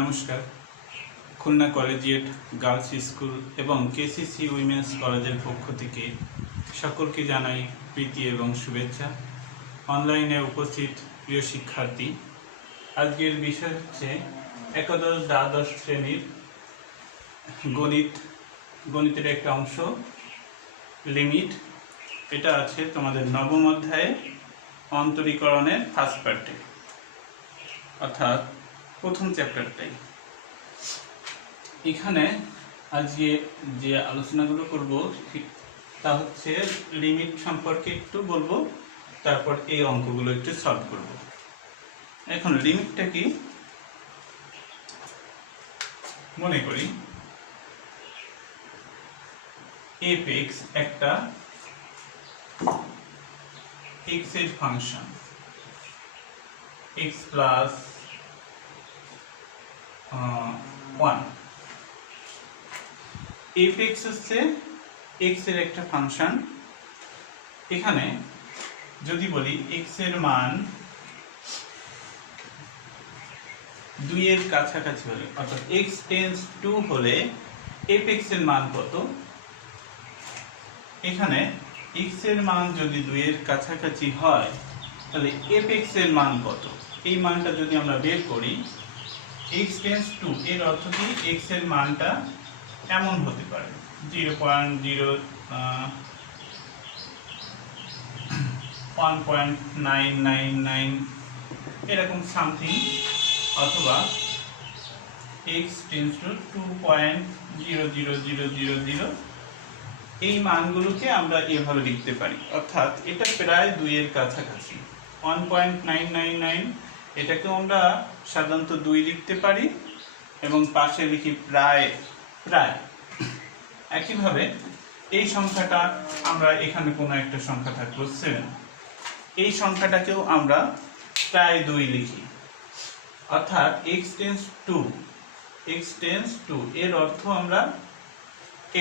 নমস্কার। Khulna collegiate girls school এবং KCC women's কলেজের পক্ষ থেকে সকলকে জানাই প্রীতি এবং শুভেচ্ছা। অনলাইনে উপস্থিত প্রিয় শিক্ষার্থী, আজকের বিষয় হচ্ছে একাদশ দ্বাদশ শ্রেণীর গণিতের একটা অংশ লিমিট। এটা আছে তোমাদের নবম অধ্যায়ে অন্তরীকরণের ফার্স্ট পার্টে, অর্থাৎ প্রথম চ্যাপ্টারটাই। এখানে আজকে যে আলোচনাগুলো করব তা হচ্ছে লিমিট সম্পর্কে একটু বলবো, তারপর এই অঙ্কগুলো একটু সলভ করব। এখন লিমিটটা কি মনে করি, f(x) একটা x এর ফাংশন, x প্লাস 1। f(x) হচ্ছে x এর একটা ফাংশন। এখানে যদি বলি x এর মান 2 এর কাছাকাছি হলে, অর্থাৎ x টেন্ডস টু হলে f(x) এর মান কত? এখানে x এর মান যদি 2 এর কাছাকাছি হয় তাহলে f(x) এর মান কত? এই মানটা যদি আমরা বের করি, x টেন্ডস টু এর অর্থ কি x এর মানটা এমন হতে পারে 1.999 এরকম সামথিং, অথবা x টেন্ডস টু 2.00000। এই মানগুলোকে আমরা এভাবে লিখতে পারি, অর্থাৎ এটা প্রায় 2 এর কাছাকাছি। 1.999 এটাকে আমরা সাধারণত 2 লিখতে পারি এবং পাশে লিখি প্রায়। একইভাবে এই সংখ্যাটা আমরা এখানে কোনো একটা সংখ্যা থাকলো 7, এই সংখ্যাটাকেও আমরা প্রায় 2 লিখি, অর্থাৎ x টেন্ডস টু এর অর্থ আমরা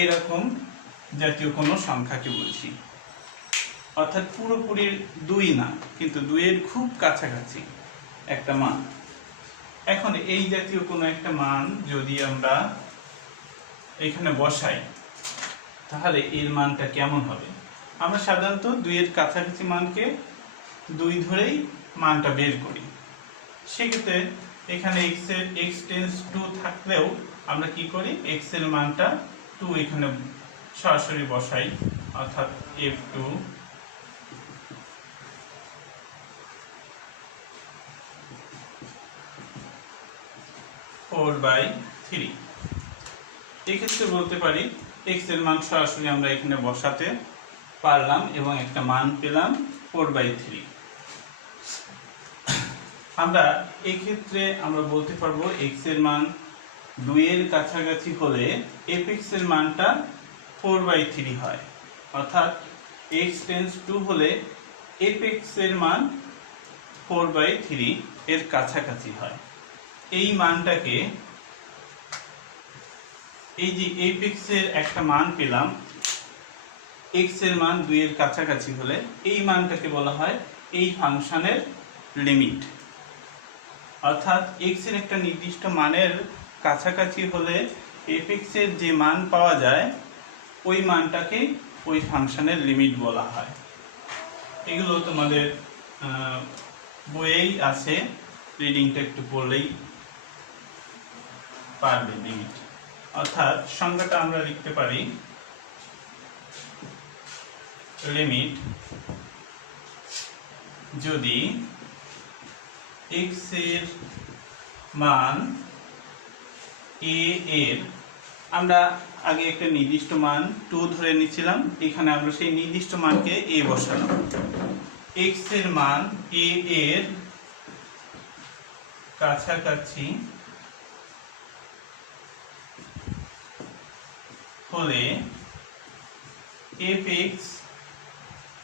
এরকম জাতীয় কোনো সংখ্যাকে বলছি, অর্থাৎ পুরোপুরি 2 না, কিন্তু 2 এর খুব কাছাকাছি একটা মান। এখন এই জাতীয় কোনো একটা মান যদি আমরা এখানে বসাই তাহলে এর মানটা কেমন হবে? আমরা সাধারণত 2 এর কাছাকাছি মানকে 2 ধরেই মানটা বের করি। সেক্ষেত্রে এখানে x টেন্ডস টু থাকলেও আমরা কি করি, x এর মানটা 2 এখানে সরাসরি বসাই, অর্থাৎ f2 4/3। এক্ষেত্রে বলতে পারি x এর মান সরাসরি আমরা এখানে বসাতে পারলাম এবং একটা মান পেলাম 4/3। আমরা এক্ষেত্রে আমরা বলতে পারবো x এর মান 2 এর কাছাকাছি হলে f(x) এর মানটা 4/3 হয়, অর্থাৎ x টেন্ডস টু হলে f(x) এর মান 4/3 এর কাছাকাছি হয়। এই মানটাকে, এই যে f(x) এর একটা মান পেলাম, x এর মান 2 এর কাছাকাছি হলে এই মানটাকে বলা হয় এই ফাংশনের লিমিট। অর্থাৎ x এর একটা নির্দিষ্ট মানের কাছাকাছি হলে f(x) এর যে মান পাওয়া যায় ওই মানটাকে ওই ফাংশনের লিমিট বলা হয়। এগুলো তোমাদের বইয়েই আছে, রিডিংটা একটু পড়লেই পারবে লিমিট। অর্থাৎ সংজ্ঞাটা আমরা লিখতে পারি, লিমিট যদি x এর মান a এর, আমরা আগে একটা নির্দিষ্ট মান 2 ধরে নিয়েছিলাম, এখানে আমরা সেই নির্দিষ্ট মানকে a বসালাম। x এর মান a এর কাছাকাছি হলে f(x)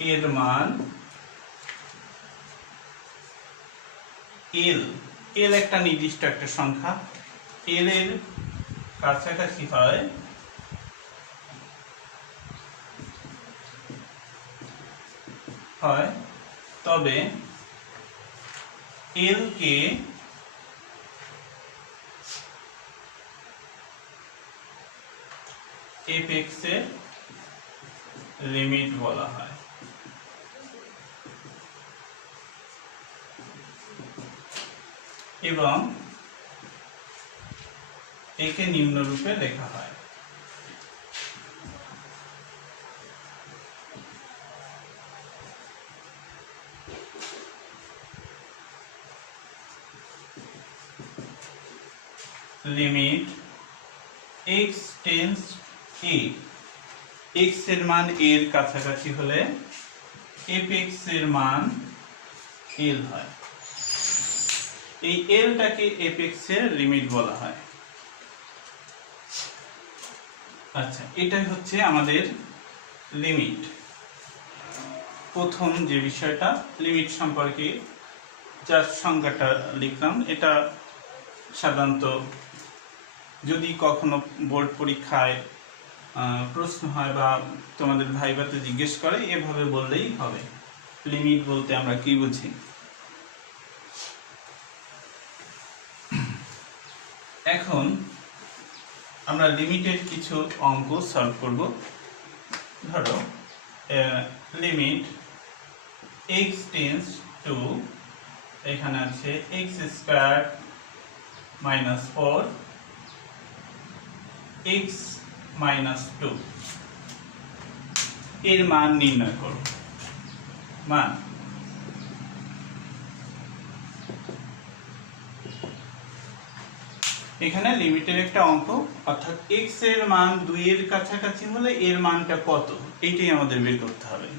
এর মান l একটা নির্দিষ্ট একটা সংখ্যা, l এর কাছাকাছি হয় তবে l কে এফ এর লিমিট বলা হয়। এবং একে নিম্নরূপে লেখা হয়। Limit x tends a, x এর মান a এর কাছাকাছি হলে f(x) এর মান l হয়। এই lটাকে f(x) এর লিমিট বলা হয়। আচ্ছা, এটাই হচ্ছে আমাদের লিমিট। প্রথম যে বিষয়টা লিমিট সম্পর্কে যার সংজ্ঞাটা লিখলাম, এটা সাধারণত যদি কখনো বোর্ড পরীক্ষায় প্রশ্ন হয় বা তোমাদের ভাইভাতে জিজ্ঞেস করে, এভাবে বললেই হবে। লিমিট বলতে আমরা কি বুঝি। এখন আমরা লিমিটের কিছু অঙ্ক সলভ করব। ধরো লিমিট x টেন্ডস টু, এখানে আছে x² - 4 x - 2 এর মান নির্ণয় করো। মান এখানে লিমিটের একটা অঙ্ক, অর্থাৎ x এর মান 2 এর কাছাকাছি হলে এর মানটা কত, এইটাই আমাদের বের করতে হবে।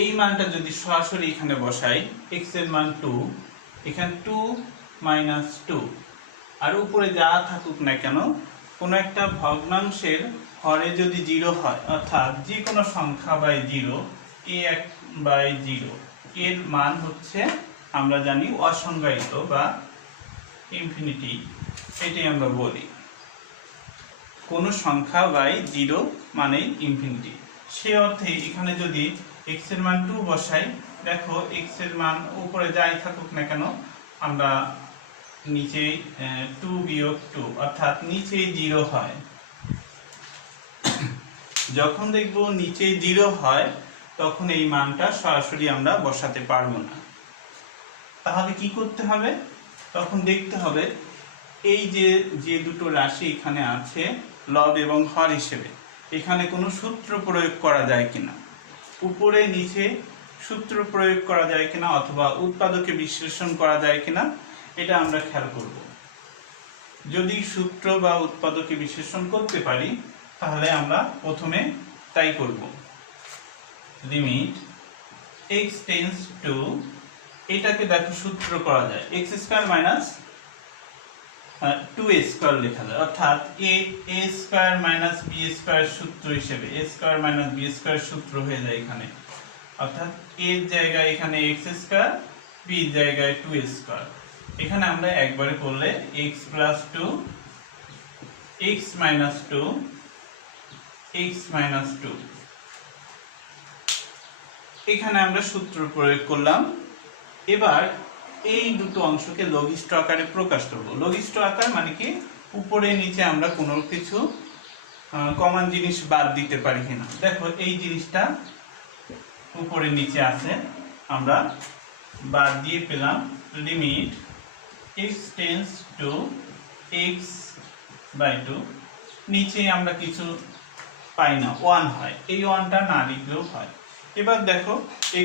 এই মানটা যদি সরাসরি এখানে বসাই, x এর মান 2, এখানে 2 - 2, আর উপরে যা থাকুক না কেন, কোনো একটা ভগ্নাংশের হরে যদি 0 হয়, অর্থাৎ যে কোনো সংখ্যা বাই 0, a1/0 এর মান হচ্ছে আমরা জানি অসংজ্ঞায়িত বা ইনফিনিটি, এটাই আমরা বলি। কোনো সংখ্যা বাই 0 মানে ইনফিনিটি। সে অর্থে এখানে যদি x এর মান 2 বসাই, দেখো x এর মান উপরে যাই থাকুক না কেন, আমরা নিচে 2 - 2, অর্থাৎ নিচে 0 হয়। যখন দেখব নিচে 0 হয়, তখন এই মানটা সরাসরি আমরা বসাতে পারবো না। তাহলে কি করতে হবে? তখন দেখতে হবে এই যে দুটো রাশি এখানে আছে লব এবং হর হিসেবে, এখানে কোনো সূত্র প্রয়োগ করা যায় কিনা, উপরে নিচে সূত্র প্রয়োগ করা যায় কিনা, অথবা উৎপাদকে বিশ্লেষণ করা যায় কিনা, এটা আমরা খেয়াল করব। যদি সূত্র বা উৎপাদকে বিশ্লেষণ করতে পারি, তাহলে আমরা প্রথমে তাই করব। লিমিট x টেন্ডস টু, এটাকে দেখো সূত্র করা যায়, x² - 2a² লেখা যায়, অর্থাৎ a² - b² সূত্র হিসেবে a² - b² সূত্র হয়ে যায় এখানে, অর্থাৎ এর জায়গায় এখানে x², b এর জায়গায় 2a²। এখানে আমরা একবারে করলে x + 2, x - 2, x - 2, এখানে আমরা সূত্র প্রয়োগ করলাম। এবার এই দুটো অংশকে লঘিষ্ঠ আকারে প্রকাশ করব। লঘিষ্ঠ আকার মানে কি, উপরে নিচে আমরা কোনো কিছু কমন জিনিস বাদ দিতে পারি কিনা। দেখো এই জিনিসটা উপরে নিচে আছে, আমরা বাদ দিয়ে পেলাম limit x tends two x/2, নিচে আমরা কিছু পাই না, 1 হয়, এই 1টা না লিখলেও হয়। এবার দেখো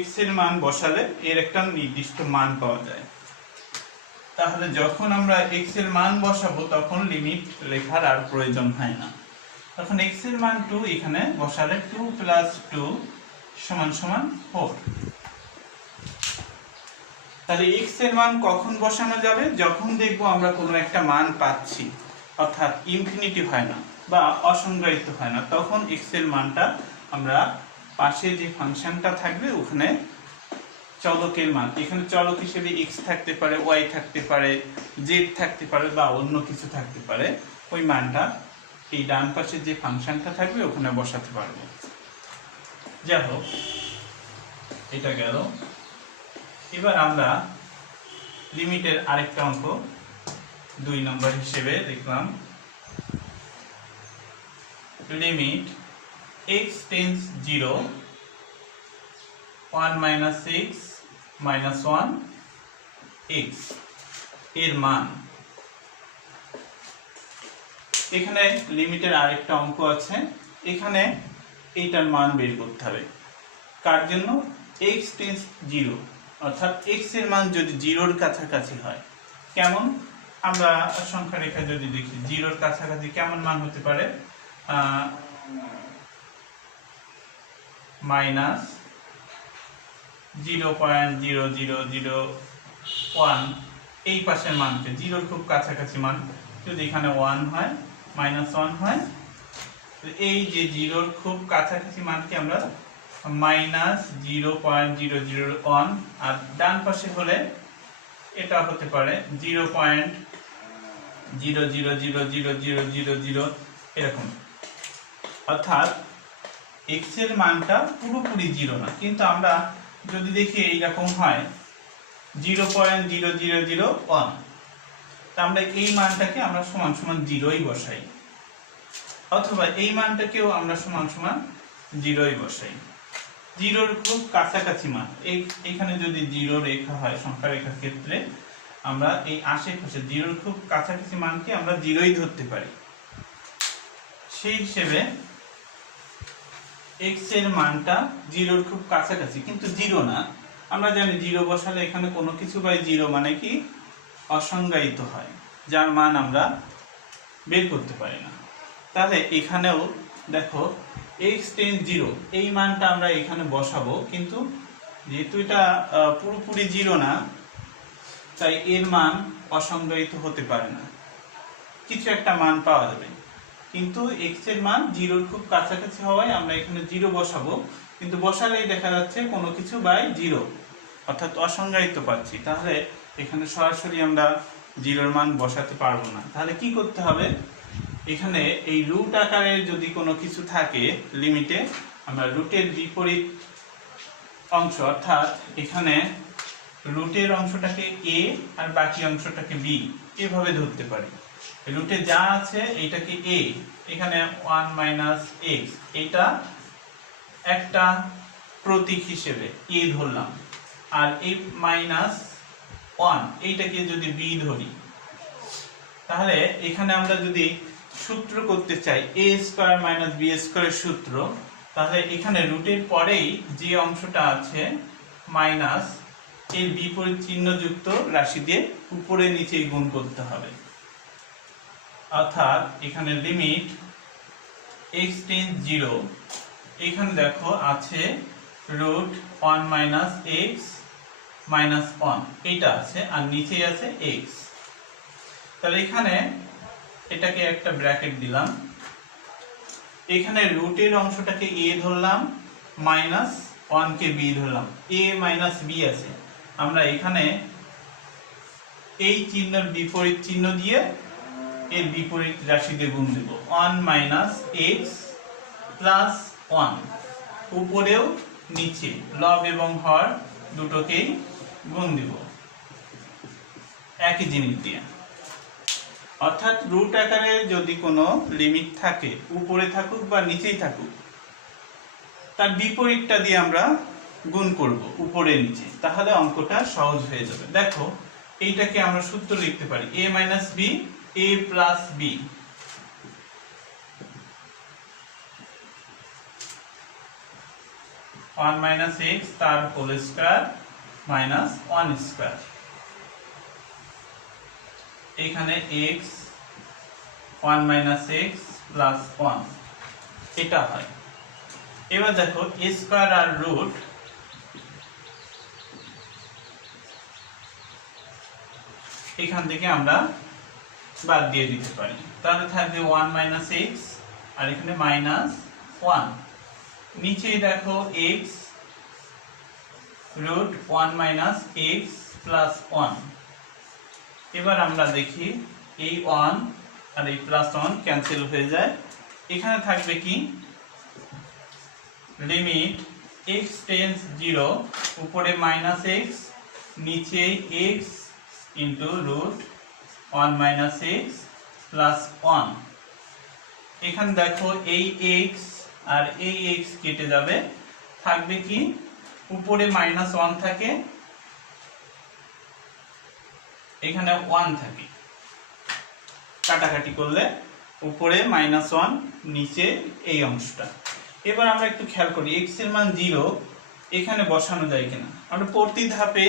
x এর মান বসালে এর একটা নির্দিষ্ট মান পাওয়া যায়। তাহলে যখন আমরা x এর মান বসাবো, তখন লিমিট লেখার আর প্রয়োজন হয় না। তখন x এর মান 2, এখানে বসালে 2 + 2 = 4। তাহলে x এর মান কখন বসানো যাবে? যখন দেখবো আমরা কোনো একটা মান পাচ্ছি, অর্থাৎ ইনফিনিটি হয় না বা অসংজ্ঞায়িত হয় না, তখন x এর মানটা আমরা পাশে যে ফাংশনটা থাকবে ওখানে চলকের মান, এখানে চলক হিসেবে x থাকতে পারে, y থাকতে পারে, z থাকতে পারে বা অন্য কিছু থাকতে পারে, ওই মানটা এই ডান পাশে যে ফাংশনটা থাকবে ওখানে বসাতে পারবো। যাই হোক, এটা গেল। এবার আমরা লিমিটের আরেকটা অঙ্ক 2 নম্বর হিসেবে লিখলাম। Limit x tends 0 1 minus x minus 1 x এর মান। এখানে লিমিটের আরেকটা অঙ্ক আছে, এখানে এইটার মান বের করতে হবে। কার জন্য? x টেন্স 0, অর্থাৎ x এর মান যদি 0-র কাছাকাছি হয়। কেমন? আমরা সংখ্যা রেখা যদি দেখি 0-র কাছাকাছি কেমন মান হতে পারে? মাইনাস 0.0001 এই পাশের মানকে, 0-র খুব কাছাকাছি মান যদি এখানে 1 হয়, -1 হয়, এই যে 0-র খুব কাছাকাছি মানকে আমরা -0.001, আর ডান পাশে হলে এটা হতে পারে 0.000000 এরকম। অর্থাৎ x এর মানটা পুরোপুরি 0 না, কিন্তু আমরা যদি দেখি এইরকম হয় 0.0001, তা আমরা এই মানটাকে আমরা সমান সমান 0ই বসাই, অথবা এই মানটাকেও আমরা সমান সমান 0ই বসাই। 0-র খুব কাছাকাছি মান, এখানে যদি 0 রেখা হয় সংখ্যা রেখার ক্ষেত্রে, আমরা এই আশেপাশে 0-র খুব কাছাকাছি মানকে আমরা 0ই ধরতে পারি। সেই হিসেবে x এর মানটা 0-র খুব কাছাকাছি কিন্তু 0 না। আমরা জানি 0 বসালে এখানে কোনো কিছু বাই 0 মানে কি? অসংজ্ঞায়িত হয়, যার মান আমরা বের করতে পারি না। তাহলে এখানেও দেখো x টেন্স 0, এই মানটা আমরা এখানে বসাবো, কিন্তু যেহেতু এটা পুরোপুরি 0 না, তাই এর মান অসংজ্ঞায়িত হতে পারে না, কিছু একটা মান পাওয়া যাবে। কিন্তু x এর মান 0-র খুব কাছাকাছি হওয়ায় আমরা এখানে 0 বসাবো, কিন্তু বসালেই দেখা যাচ্ছে কোনো কিছু বাই 0, অর্থাৎ অসংজ্ঞায়িত পাচ্ছি। তাহলে এখানে সরাসরি আমরা 0-র মান বসাতে পারবো না। তাহলে কি করতে হবে? এখানে এই রুট আকারে যদি কোনো কিছু থাকে লিমিটে, আমরা রুটের বিপরীত অংশ, অর্থাৎ এখানে রুটের অংশটাকে a আর বাকি অংশটাকে b এভাবে ধরতে পারি। রুটে যা আছে এইটাকে a, এখানে 1 minus x, এটা একটা প্রতীক হিসেবে a ধরলাম, আর এই -1 এইটাকে যদি b ধরি, তাহলে এখানে আমরা যদি সূত্র করতে চাই a স্কয়ার মাইনাস b স্কয়ারের সূত্র, তাহলে এখানে রুটের পরেই যে অংশটা আছে মাইনাস এর বিপরীত চিহ্নযুক্ত রাশি দিয়ে উপরে নিচে গুণ করতে হবে। অর্থাৎ এখানে লিমিট x টেন্স 0, এখানে দেখো আছে রুট 1 minus x minus 1, এটা আছে, আর নিচে আছে x। তাহলে এখানে এটাকে একটা ব্র্যাকেট দিলাম, এখানে রুটের অংশটাকে a ধরলাম, -1 কে b ধরলাম, a minus b আছে। আমরা এখানে এই চিহ্নের বিপরীত চিহ্ন দিয়ে এর বিপরীত রাশি দিয়ে গুণ দেব, 1 minus x plus 1, উপরেও নিচে লব এবং হর দুটোকেই গুণ দেব একই জিনিস দিয়ে। অর্থাৎ রুট আকারে যদি কোনো লিমিট থাকে, উপরে থাকুক বা নিচেই থাকুক, তার বিপরীতটা দিয়ে আমরা গুণ করব উপরে নিচে, তাহলে অঙ্কটা সহজ হয়ে যাবে। দেখো এইটাকে আমরা সূত্র লিখতে পারি a minus b, a plus b, one minus x তার হোল স্কয়ার minus 1 স্কয়ার, এখানে x 1 minus x plus 1 এটা হয়। এবার দেখো a স্কয়ার আর রুট, এখান থেকে আমরা বাদ দিয়ে দিতে পারি, তাহলে থাকবে 1 minus x আর এখানে -1, নিচে দেখো x root 1 minus x plus 1। এবার আমরা দেখি এই 1 আর এই +1 ক্যান্সেল হয়ে যায়, এখানে থাকবে কি লিমিট x টেন্স 0, উপরে -x, নিচে x into root 1 minus x plus 1। এখানে দেখো এই x আর এই x কেটে যাবে, থাকবে কি উপরে -1 থাকে, এখানে 1 থাকে, কাটাকাটি করলে উপরে -1, নিচে এই অংশটা। এবার আমরা একটু খেয়াল করি x এর মান 0 এখানে বসানো যায় কিনা। আমরা প্রতি ধাপে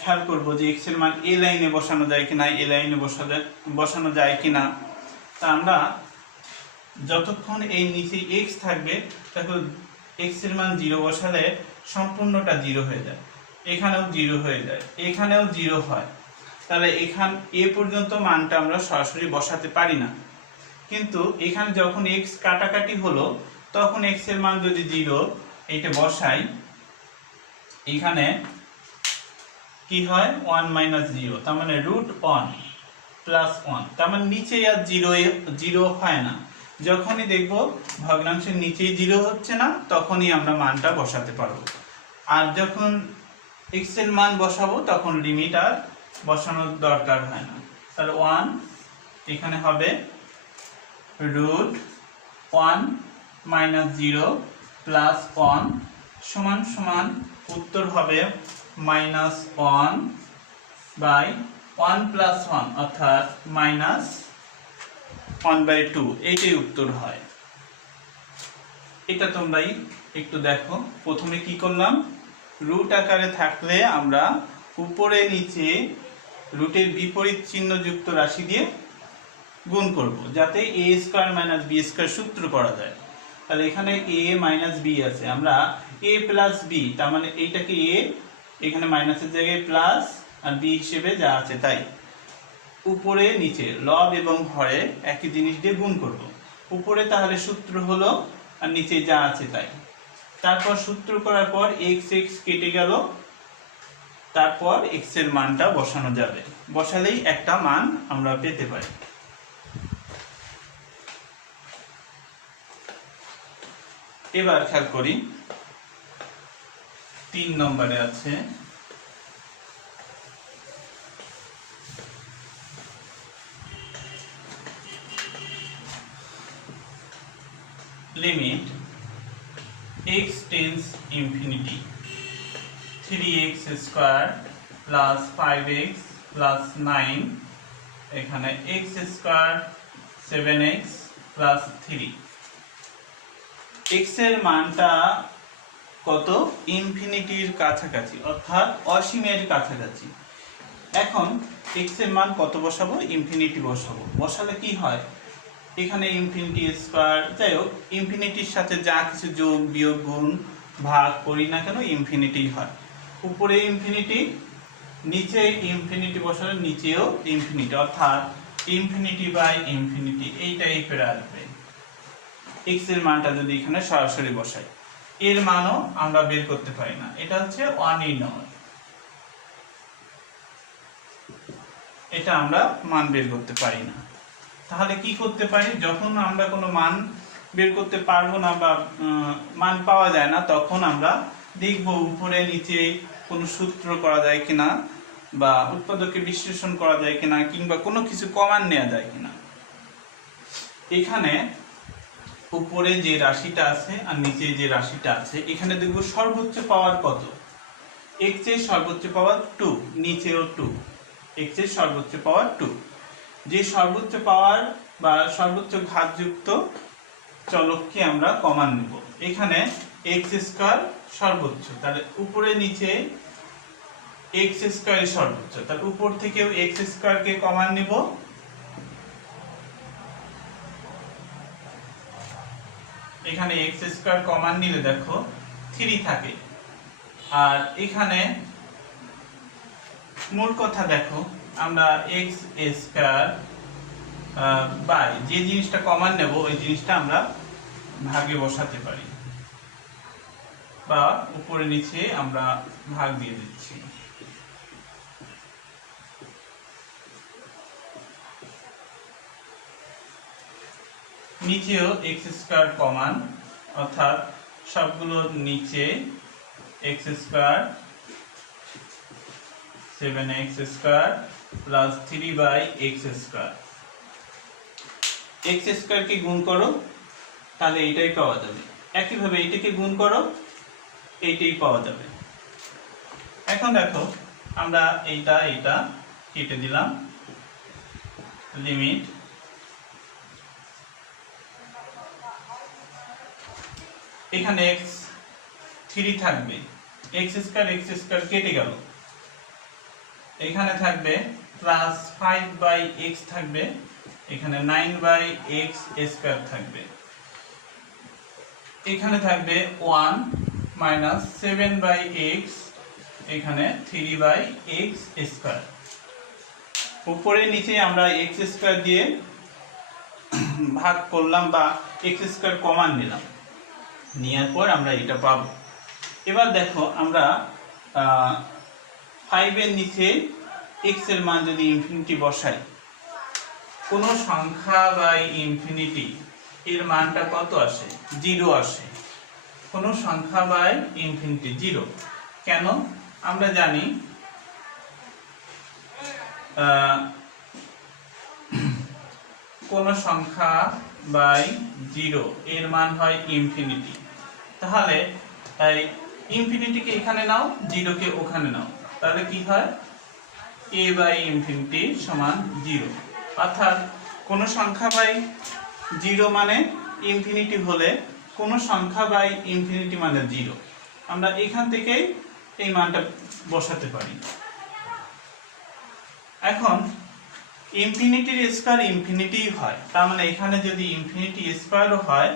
খেয়াল করব যে x এর মান a লাইনে বসানো যায় কিনা, a লাইনে বসানো যায় কিনা। তা আমরা যতক্ষণ এই নিচে x থাকবে তখন x এর মান 0 বসালে সম্পূর্ণটা 0 হয়ে যায়, এখানেও 0 হয়ে যায়, এখানেও 0 হয়। তাহলে এখান এ পর্যন্ত মানটা আমরা সরাসরি বসাতে পারি না। কিন্তু এখানে যখন x কাটাকাটি হলো তখন x এর মান যদি 0 এইটা বসাই, এখানে কি হয় 1 - 0, তার মানে √1 + 1, তার মানে নিচে আর 0 হয় না। যখনই দেখব ভগ্নাংশের নিচেই 0 হচ্ছে না তখনই আমরা মানটা বসাতে পারবো। আর যখন x এর মান বসাবো তখন লিমিট আর বসানোর দরকার হয় না। তাহলে 1 এখানে হবে √1 - 0 + 1 সমান সমান উত্তর হবে -1/1 + 1 অর্থাৎ -1/2, এইটাই উত্তর হয়। এটা তোমরাই একটু দেখো। প্রথমে কি করলাম, রুট আকারে থাকলে আমরা উপরে নিচে রুটের বিপরীত চিহ্ন যুক্ত রাশি দিয়ে গুণ করব যাতে a² - b² সূত্র করা যায়। তাহলে এখানে a - b আছে, আমরা a + b, তার মানে এইটাকে a, এখানে মাইনাসের জায়গায় প্লাস আর b হিসেবে যা আছে তাই। উপরে নিচে লব এবং হরে একই জিনিস দিয়ে গুণ করব। উপরে তাহলে সূত্র হলো আর নিচে যা আছে তাই। তারপর সূত্র করার পর x কেটে গেল, তারপর x এর মানটা বসানো যাবে, বসালেই একটা মান আমরা পেতে পারি। এবার খেয়াল করি 3 নম্বরে আছে limit x tends infinity 3x² + 5x + 9, এখানে x² 7x + 3। x এর মানটা কত, ইনফিনিটির কাছাকাছি অর্থাৎ অসীমের কাছাকাছি। এখন x এর মান কত বসাবো, ইনফিনিটি বসাবো। বসালে কি হয়, এখানে ইনফিনিটি স্কয়ার, যাই হোক ইনফিনিটির সাথে যা কিছু যোগ বিয়োগ গুণ ভাগ করি না কেন ইনফিনিটি হয়। উপরে ইনফিনিটি, নিচে ইনফিনিটি বসালে নিচেও ইনফিনিটি, অর্থাৎ ∞/∞ এই টাইপের আসবে। x এর মানটা যদি এখানে সরাসরি বসাই, এর মানও আমরা বের করতে পারি না, এটা হচ্ছে অনির্ণয়, এটা আমরা মান বের করতে পারি না। তাহলে কি করতে পারি, যখন আমরা কোনো মান বের করতে পারবো না বা মান পাওয়া যায় না, তখন আমরা দেখব উপরে নিচে কোনো সূত্র করা যায় কিনা, বা উৎপাদকে বিশ্লেষণ করা যায় কিনা, কিংবা কোনো কিছু কমান নেওয়া যায় কিনা। এখানে উপরে যে রাশিটা আছে আর নিচে যে রাশিটা আছে, এখানে দেখব সর্বোচ্চ পাওয়ার কত, x এর সর্বোচ্চ পাওয়ার 2, নিচেও 2, x এর সর্বোচ্চ পাওয়ার 2। যে সর্বোচ্চ পাওয়ার বা সর্বোচ্চ ঘাতযুক্ত চলককে আমরা কমান নেব। এখানে x² সর্বোচ্চ, তাহলে উপরে নিচে x² সর্বোচ্চ, তাহলে উপর থেকেও x² কে কমান নেব। এখানে x² কমান নিলে দেখো 3 থাকে, আর এখানে মূল কথা দেখো আমরা x² বাই যে জিনিসটা কমান নেব ওই জিনিসটা আমরা ভাগে বসাতে পারি, বা উপরে নিচে আমরা ভাগ দিয়ে দিচ্ছি। নিচেও x² কমান, অর্থাৎ সবগুলো নিচে x² 7x² + 3/x²। এক্স স্কয়ারকে গুণ করো, তাহলে এইটাই পাওয়া যাবে। একইভাবে এইটাকে গুণ করো, এইটাই পাওয়া যাবে। এখন দেখো আমরা এইটা কেটে দিলাম, লিমিট এখানে এক্স 3 থাকবে, এক্স স্কয়ার কেটে গেল, এখানে থাকবে প্লাস 5/x থাকবে, এখানে 9/x স্কয়ার থাকবে, এখানে থাকবে 1 মাইনাস 7/x, এখানে 3/x স্কয়ার। উপরে নিচে আমরা x স্কয়ার দিয়ে ভাগ করলাম বা x স্কয়ার কমন নিলাম, নেওয়ার পর আমরা এটা পাবো। এবার দেখো আমরা 5 এর নিচে x এর মান যদি ইনফিনিটি বসাই, কোন সংখ্যা বাই ইনফিনিটি এর মানটা কত আসে? 0 আসে। কোন সংখ্যা বাই ইনফিনিটি 0। কেন? আমরা জানি কোন সংখ্যা বাই 0 এর মান হয় ইনফিনিটি। তাহলে ইনফিনিটিকে এখানে নাও, 0 কে ওখানে নাও, তাহলে কি হয়? a বাই ইনফিনিটি সমান 0। অর্থাৎ কোন সংখ্যা বাই 0 মানে ইনফিনিটি হলে কোন সংখ্যা বাই ইনফিনিটি মানে 0। আমরা এখান থেকেই এই মানটা বসাতে পারি। এখন ইনফিনিটির স্কয়ার ইনফিনিটি হয়, তার মানে এখানে যদি ইনফিনিটি স্কয়ারও হয়,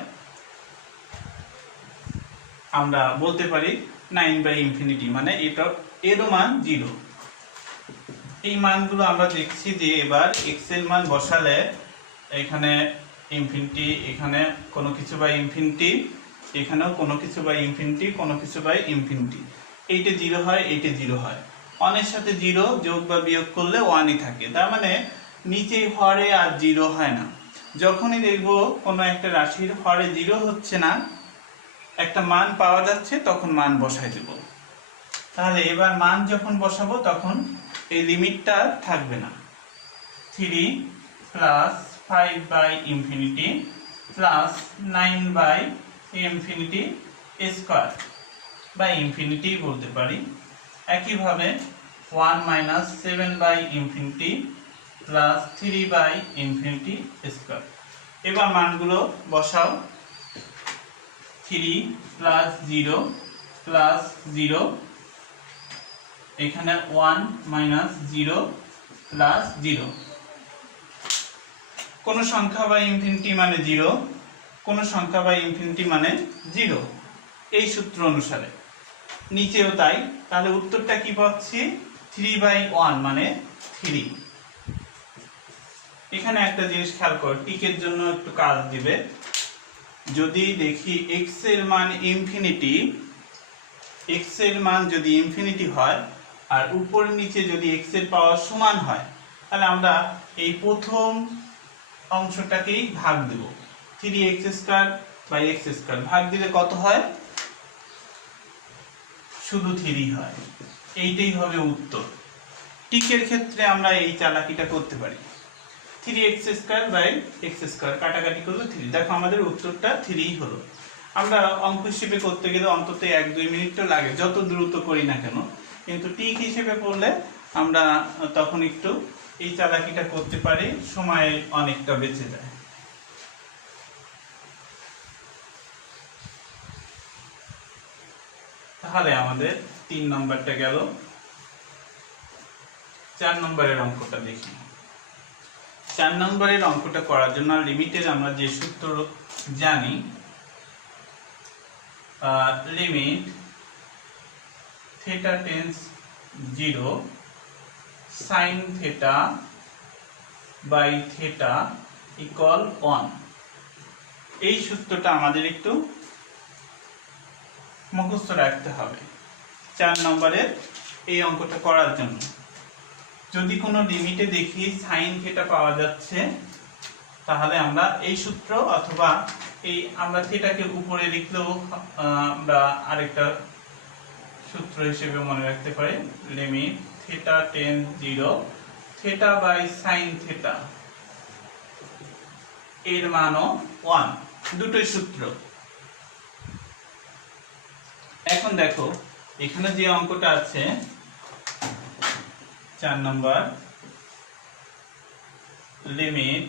আমরা বলতে পারি 9/ইনফিনিটি মানে এটা এরও মান 0। এই মানগুলো আমরা দেখছি যে এবার x এর মান বসালে এখানে ইনফিনিটি, এখানে কোনো কিছু বাই ইনফিনিটি, এখানেও কোনো কিছু বাই ইনফিনিটি, কোনো কিছু বাই ইনফিনিটি, এইটা 0 হয়, এইটা 0 হয়। 1 এর সাথে 0 যোগ বা বিয়োগ করলে 1ই থাকে, তার মানে নিচে হরে আর 0 হয় না। যখনই দেখবো কোনো একটা রাশির হরে 0 হচ্ছে না, একটা মান পাওয়া যাচ্ছে, তখন মান বসাই দেব। তাহলে এবার মান যখন বসাবো তখন এই লিমিটটা থাকবে না। 3 প্লাস 5/ইনফিনিটি প্লাস 9/ইনফিনিটি স্কয়ার বা ইনফিনিটি বলতে পারি। একইভাবে 1 মাইনাস 7/ইনফিনিটি প্লাস 3/ইনফিনিটি স্কয়ার। এবার মানগুলো বসাও। 3 প্লাস 0 প্লাস 0, এখানে 1 মাইনাস 0 প্লাস 0। কোন সংখ্যা বাই ইনফিনিটি মানে 0, কোন সংখ্যা বাই ইনফিনিটি মানে 0, এই সূত্র অনুসারে। নিচেও তাই। তাহলে উত্তরটা কি পাচ্ছি? 3/1 মানে 3। এখানে একটা জিনিস খেয়াল কর, টিকের জন্য একটু কাজ দিবে। যদি দেখি x এর মান ইনফিনিটি, x এর মান যদি ইনফিনিটি হয় আর উপর নিচে যদি x এর পাওয়ার সমান হয়, তাহলে আমরা এই প্রথম অংশটাকেই ভাগ দেব। 3x² ভাগ দিলে কত হয়? শুধু 3 হয়। এইটাই হবে উত্তর। টিকের ক্ষেত্রে আমরা এই চালাকিটা করতে পারি। 3x² কাটাকাটি করলে 3। দেখো আমাদের উত্তরটা 3 হলো। আমরা অঙ্ক হিসেবে করতে গেলে অন্তত 1-2 মিনিট তো লাগে, যত দ্রুত করি না কেন। কিন্তু টিক হিসেবে করলে আমরা তখন একটু এই চালাকিটা করতে পারি, সময় অনেকটা বেঁচে যায়। তাহলে আমাদের 3 নম্বরটা গেল। 4 নম্বরের অঙ্কটা দেখি। 4 নম্বরের অঙ্কটা করার জন্য লিমিটের আমরা যে সূত্র জানি, limit theta tends 0 sin theta by theta equal 1। এই সূত্রটা আমাদের একটু মুখস্থ রাখতে হবে 4 নম্বরের এই অঙ্কটা করার জন্য। যদি কোনো লিমিটে দেখি sin থিটা পাওয়া যাচ্ছে, তাহলে আমরা এই সূত্র অথবা এই আমরা থিটাকে উপরে লিখলেও আমরা আরেকটা সূত্র হিসেবে মনে রাখতে পারি, limit theta tends 0 theta by sin theta. এর মানও 1, দুটোই সূত্র। এখন দেখো এখানে যে অঙ্কটা আছে 4 নম্বর, limit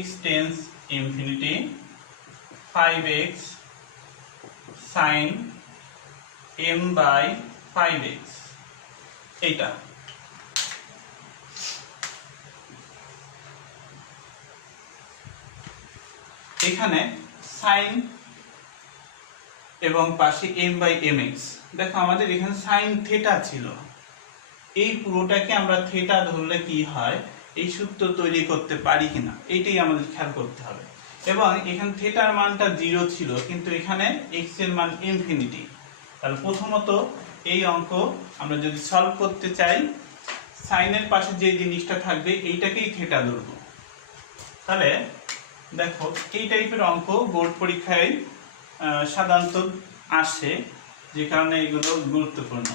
x tends infinity 5x sin m/5x, এইটা এখানে সাইন এবং পাশে m/mx। দেখো আমাদের এখানে সাইন থিটা ছিল, এই পুরোটাকে আমরা থিটা ধরলে কি হয় এই সূত্র তৈরি করতে পারি কিনা এইটাই আমাদের খেয়াল করতে হবে। এবং এখানে থিটার মানটা 0 ছিল, কিন্তু এখানে x এর মান ইনফিনিটি। তাহলে প্রথমত এই অঙ্ক আমরা যদি সলভ করতে চাই, সাইনের পাশে যে জিনিসটা থাকবে এইটাকেই থিটা ধরবো। তাহলে দেখো এই টাইপের অঙ্ক বোর্ড পরীক্ষায় সাধারণত আসে, যে কারণে এগুলো গুরুত্বপূর্ণ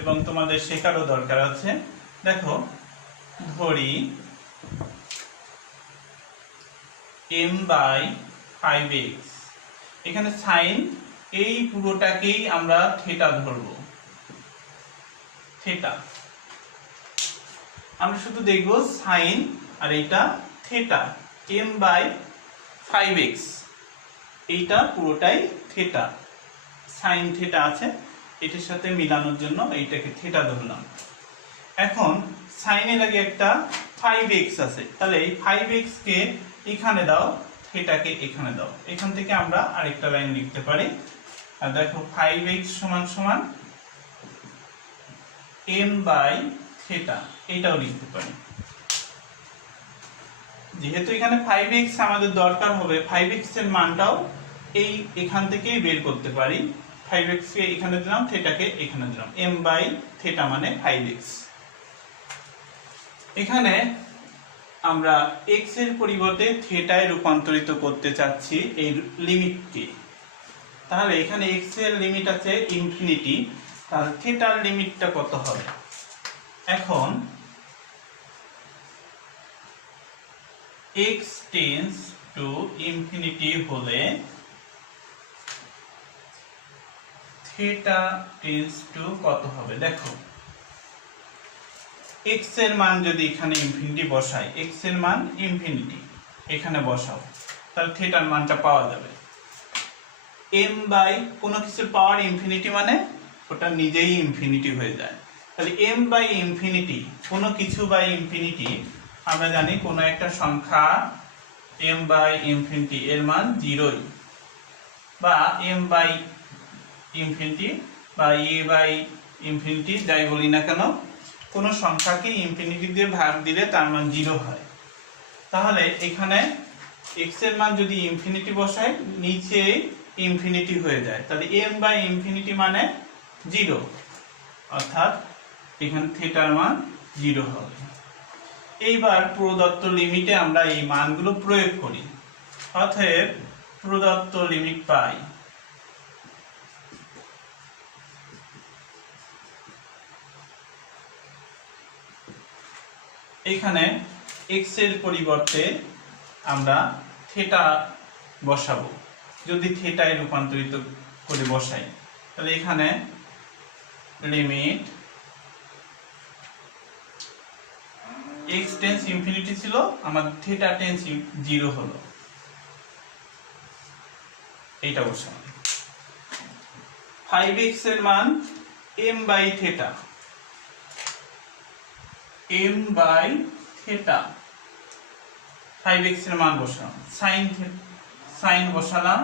এবং তোমাদের শেখারও দরকার আছে। দেখো ধরি m/5x, এখানে সাইন এই পুরোটাকেই আমরা থিটা ধরব। থিটা আমরা শুধু দেখব সাইন আর এইটা থিটা, m/5x এইটা পুরোটাই থিটা, সাইন থিটা আছে, এটার সাথে মিলানোর জন্য এইটাকে থিটা ধরলাম। এখন সাইনের আগে একটা 5x আছে, তাহলে এই 5x কে এখানে দাও, থিটাকে এখানে দাও, এখান থেকে আমরা আরেকটা লাইন লিখতে পারি। আর দেখো 5x সমান সমান m/θ, এটাও লিখতে পারি। যেহেতু এখানে 5x আমাদের দরকার হবে, 5x এর মানটাও এই এখান থেকেই বের করতে পারি। 5x কে এখানে দিলাম, থিটাকে এখানে দিলাম, m/θ মানে 5x। এখানে আমরা x এর পরিবর্তে থিটায় রূপান্তরিত করতে চাচ্ছি এই লিমিটকে। তাহলে এখানে x এর লিমিট আছে ইনফিনিটি, তাহলে থিটার লিমিটটা কত হবে? এখন x টেন্ডস টু ইনফিনিটি হলে থিটা টেন্ডস টু কত হবে? দেখো x এর মান যদি এখানে ইনফিনিটি বসাই, x এর মান ইনফিনিটি এখানে বসাও, তাহলে থিটার মানটা পাওয়া যাবে। m বাই কোনো কিছুর পাওয়ার ইনফিনিটি মানে ওটা নিজেই ইনফিনিটি হয়ে যায়। তাহলে m বাই ইনফিনিটি, কোনো কিছু বাই ইনফিনিটি, আমরা জানি কোনো একটা সংখ্যা m বাই ইনফিনিটি এর মান 0ই, বা m বাই ইনফিনিটি বা a বাই ইনফিনিটি যাই বলি না কেন, কোনো সংখ্যাকে ইনফিনিটি দিয়ে ভাগ দিলে তার মান 0 হয়। তাহলে এখানে x এর মান যদি ইনফিনিটি বসাই, নিচে ইনফিনিটি হয়ে যায়, তাহলে m বাই ইনফিনিটি মানে 0, অর্থাৎ এখানে থিটার মান 0 হবে। এইবার প্রদত্ত লিমিটে আমরা এই মানগুলো প্রয়োগ করি, অতএব প্রদত্ত লিমিট পাই এখানে x এর পরিবর্তে আমরা থিটা বসাবো। যদি থিটায় রূপান্তরিত করে বসাই, তাহলে এখানে লিমিট x টেন্স ইনফিনিটি ছিল, আমার থিটা টেন্স 0 হলো, এইটা বসাবো। 5x এর মান m by theta, m by theta, 5x এর মান বসালাম, সাইন বসালাম,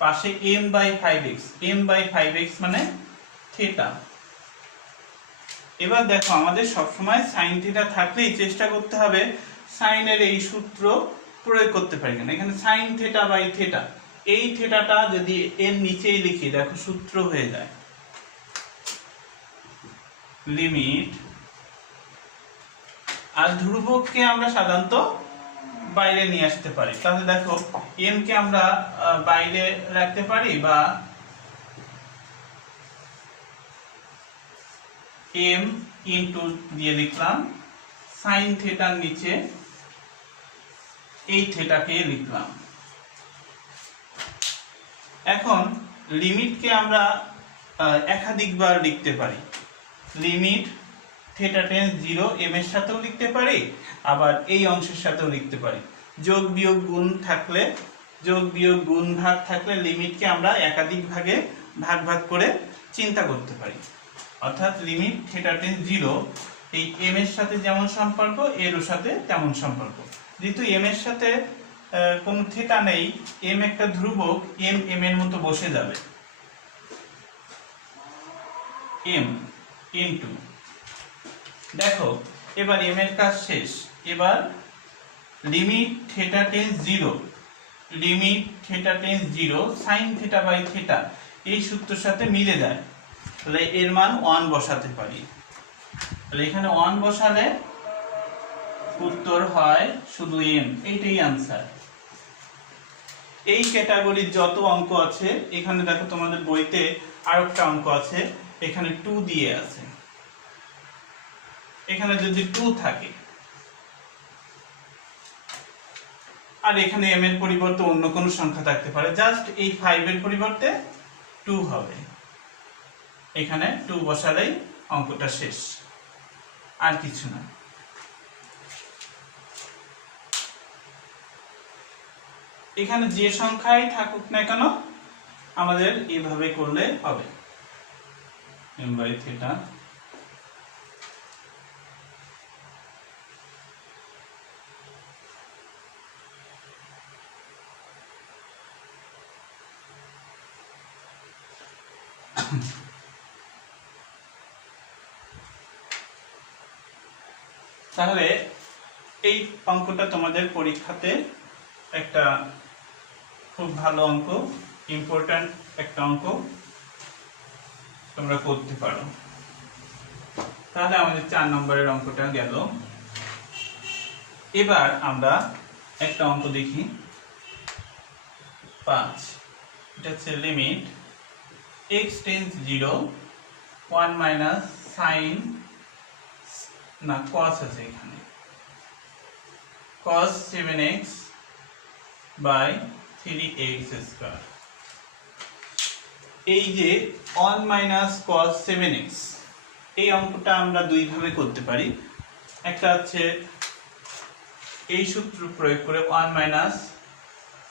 পাশে m by 5x, m by 5x মানে থিটা। এবার দেখো আমাদের সবসময় সাইন থিটা থাকলেই চেষ্টা করতে হবে সাইনের এই সূত্র প্রয়োগ করতে পারি কিনা। এখানে সাইন থিটা বাই থিটা, এই থিটাটা যদি এর নিচেই লিখি, দেখো সূত্র হয়ে যায় লিমিট, আর ধ্রুবককে আমরা সাধারণত বাইরে নিয়ে আসতে পারি। তাহলে দেখো m কে আমরা বাইরে রাখতে পারি, বা m ইনটু দিয়ে লিখলাম সাইন থিটার নিচে এই থেটাকে লিখলাম। এখন লিমিটকে আমরা একাধিকবার লিখতে পারি। লিমিট থিটা টেন্স 0 এম এর সাথেও লিখতে পারি, আবার এই অংশের সাথেও লিখতে পারি। যোগ বিয়োগ গুণ থাকলে, যোগ বিয়োগ গুণ ভাগ থাকলে লিমিটকে আমরা একাধিক ভাগে ভাগ ভাগ করে চিন্তা করতে পারি। অর্থাৎ লিমিট থিটা টেন্স 0 এই এম এর সাথে যেমন সম্পর্ক এরও সাথে তেমন সম্পর্ক। যেহেতু এম এর সাথে কোনো থিটা নেই, এম একটা ধ্রুবক, এম এম এর মতো বসে যাবে, এম ইনটু। দেখো এবার এম এর কাজ শেষ। এবার limit theta tends 0, limit theta tends 0 sine theta by theta এই সূত্রের সাথে মিলে যায়, তাহলে এর মান 1 বসাতে পারি। তাহলে এখানে 1 বসালে উত্তর হয় শুধু এম, এইটাই आंसर। এই ক্যাটাগরির যত অঙ্ক আছে, এখানে দেখো তোমাদের বইতে আরেকটা অঙ্ক আছে, এখানে 2 দিয়ে আছে। এখানে যদি 2 থাকে আর এখানে m এর পরিবর্তে অন্য কোনো সংখ্যা থাকতে পারে, জাস্ট এই 5 এর পরিবর্তে 2 হবে, এখানে 2 বসালেই অঙ্কটা শেষ, আর কিছু না। এখানে যে সংখ্যাই থাকুক না কেন আমাদের এইভাবে করলে হবে। m বাই থিটা তাহলে এই অঙ্কটা তোমাদের পরীক্ষাতে একটা খুব ভালো অঙ্ক, ইম্পর্ট্যান্ট একটা অঙ্ক, তোমরা করতে পারো। তাহলে আমাদের 4 নম্বরের অঙ্কটা গেল। এবার আমরা একটা অঙ্ক দেখি 5। এটা হচ্ছে limit x tends 0 1 minus sine না cos আছে এখানে cos 7x by 3x square. এই যে 1 মাইনাস cos 7x, এই অঙ্কটা আমরা দুই ভাবে করতে পারি। একটা হচ্ছে এই সূত্র প্রয়োগ করে 1 মাইনাস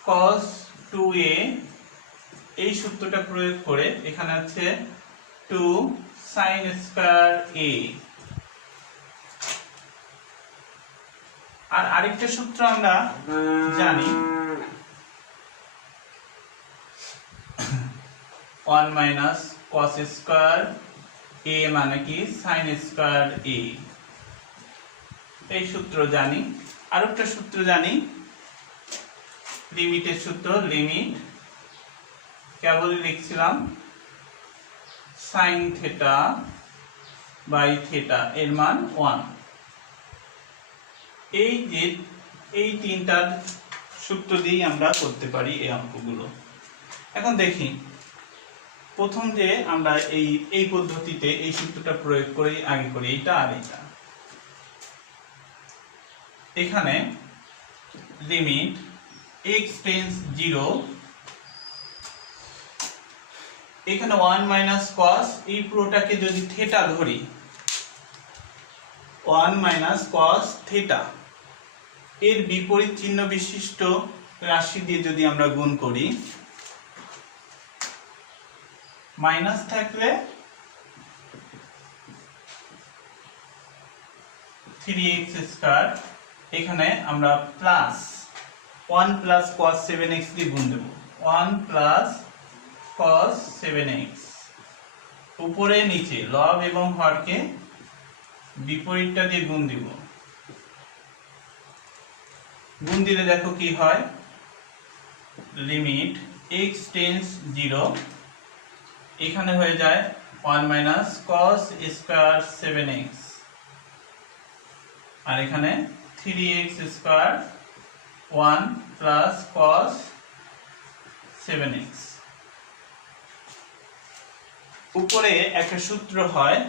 cos 2a, এই সূত্রটা প্রয়োগ করে এখানে আছে 2 sin স্কয়ার a। আর আরেকটা সূত্র আমরা জানি 1 মাইনাস cos স্কয়ার a মানে কি sin স্কয়ার a, এই সূত্র জানি। আরেকটা সূত্র জানি লিমিটের সূত্র, লিমিট কেবল লিখছিলাম sin থিটা বাই থিটা এর মান 1। এই যে এই তিনটার সূত্র দিয়ে আমরা করতে পারি এই অঙ্কগুলো। এখন দেখি প্রথম যে আমরা এই পদ্ধতিতে এই সূত্রটা প্রয়োগ করে আগে করি, এটা আর এটা। এখানে লিমিট x টেন্স 0, এখানে 1 মাইনাস cos, এই পুরোটাকে যদি থিটা ধরি 1 মাইনাস cos থিটা, এর বিপরীত চিহ্ন বিশিষ্ট রাশি দিয়ে যদি আমরা গুণ করি, মাইনাস থাকলে 3x স্কয়ার, এখানে আমরা প্লাস 1 প্লাস cos 7x দিয়ে গুণ দেব, 1 প্লাস cos 7x, উপরে নিচে লব এবং হরকে বিপরীতটা দিয়ে গুণ দিব। গুণ দিলে দেখো কি হয়, লিমিট x টেন্স 0, এখানে হয়ে যায় 1 মাইনাস cos স্কয়ার 7x, আর এখানে 3x square 1 plus cos 7x। উপরে একটা সূত্র হয়